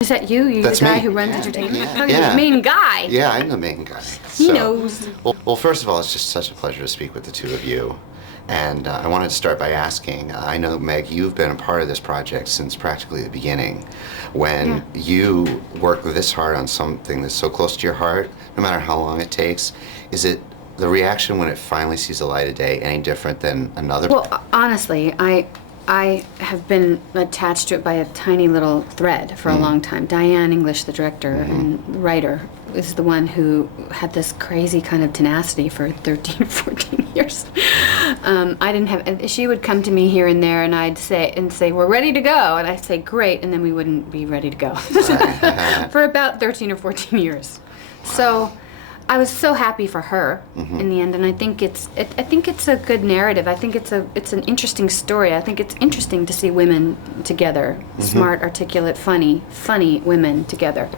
Is that you? You're That's the guy me. who runs Yeah. entertainment? Yeah. Oh, you're the main guy. Yeah, I'm the main guy. He knows. Well, first of all, it's just such a pleasure to speak with the two of you. And I wanted to start by asking, I know, Meg, you've been a part of this project since practically the beginning. When you work this hard on something that's so close to your heart, no matter how long it takes, is it the reaction when it finally sees the light of day any different than another? Well, honestly, I have been attached to it by a tiny little thread for a long time. Diane English, the director and writer, is the one who had this crazy kind of tenacity for 13, 14 years. I didn't have, she would come to me here and there and I'd say, we're ready to go. And I'd say, great, and then we wouldn't be ready to go. For about 13 or 14 years. So I was so happy for her in the end, and I think it's a good narrative. I think it's an interesting story. I think it's interesting to see women together, smart, articulate, funny women together.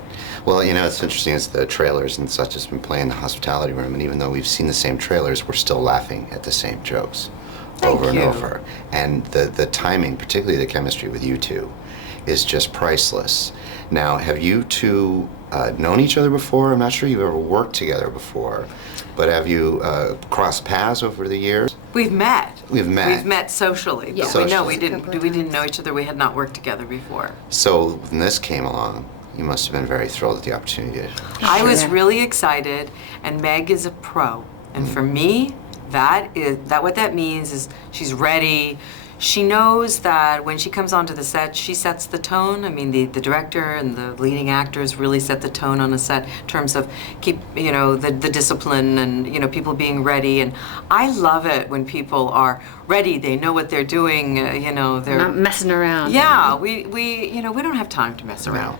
Well, you know, it's interesting as the trailers and such has been playing in the hospitality room, and even though we've seen the same trailers, we're still laughing at the same jokes over and over. And the timing, particularly the chemistry with you two, is just priceless. Now, have you two known each other before? I'm not sure you've ever worked together before, but have you crossed paths over the years? We've met. We've met socially, Yeah. but we didn't know each other. We had not worked together before. So when this came along, you must have been very thrilled at the opportunity. I was really excited, and Meg is a pro, and for me, what that means is she's ready. She knows that when she comes onto the set, she sets the tone. I mean, the director and the leading actors really set the tone on a set in terms of the discipline and people being ready. And I love it when people are ready. They know what they're doing. They're not messing around. Yeah, we don't have time to mess around.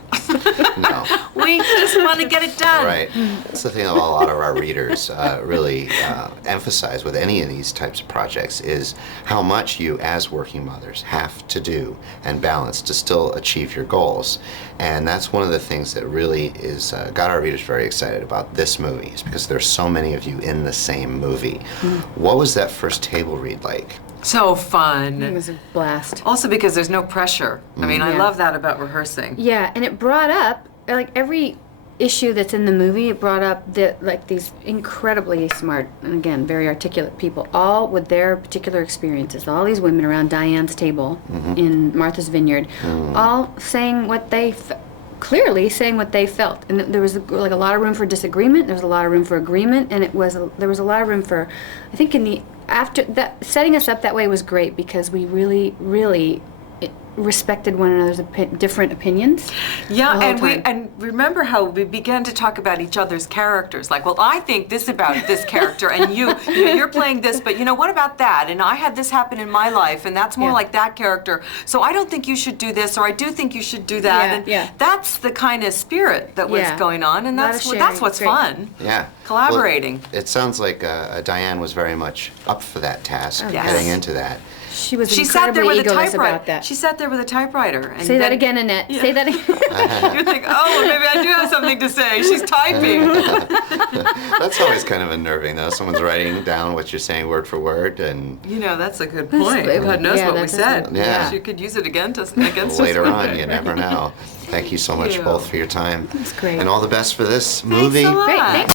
No. We just want to get it done. Right. That's the thing that a lot of our readers really emphasize with any of these types of projects is how much you, as working mothers, have to do and balance to still achieve your goals. And that's one of the things that really is got our readers very excited about this movie, is because there's so many of you in the same movie. What was that first table read like? So fun. It was a blast. Also because there's no pressure. I mean, I love that about rehearsing. Yeah, and it brought up, like, every issue that's in the movie, it brought up these incredibly smart and, again, very articulate people, all with their particular experiences. All these women around Diane's table in Martha's Vineyard, all saying what they clearly saying what they felt. And there was like a lot of room for disagreement, there was a lot of room for agreement, and there was a lot of room for, I think after that, setting us up that way was great because we really, really respected one another's different opinions. Yeah, and remember how we began to talk about each other's characters. Like, well, I think this about this character, and you're playing this, but what about that? And I had this happen in my life, and that's more like that character. So I don't think you should do this, or I do think you should do that. And that's the kind of spirit that was going on, and that's what's fun. Yeah. Collaborating. Well, it sounds like Diane was very much up for that task, heading into that. She was sat there with a egoless typewriter. about that. She sat there with a typewriter. And Say that again, Annette. Yeah. Say that again. You think, oh, maybe I do have something to say. She's typing. That's always kind of unnerving, though. Someone's writing down what you're saying word for word, and that's a good point. God knows what we said. Yeah. She could use it against us later on. You never know. Thank you so much, both, for your time. That's great. And all the best for this movie. Thanks a lot. Great. Thanks.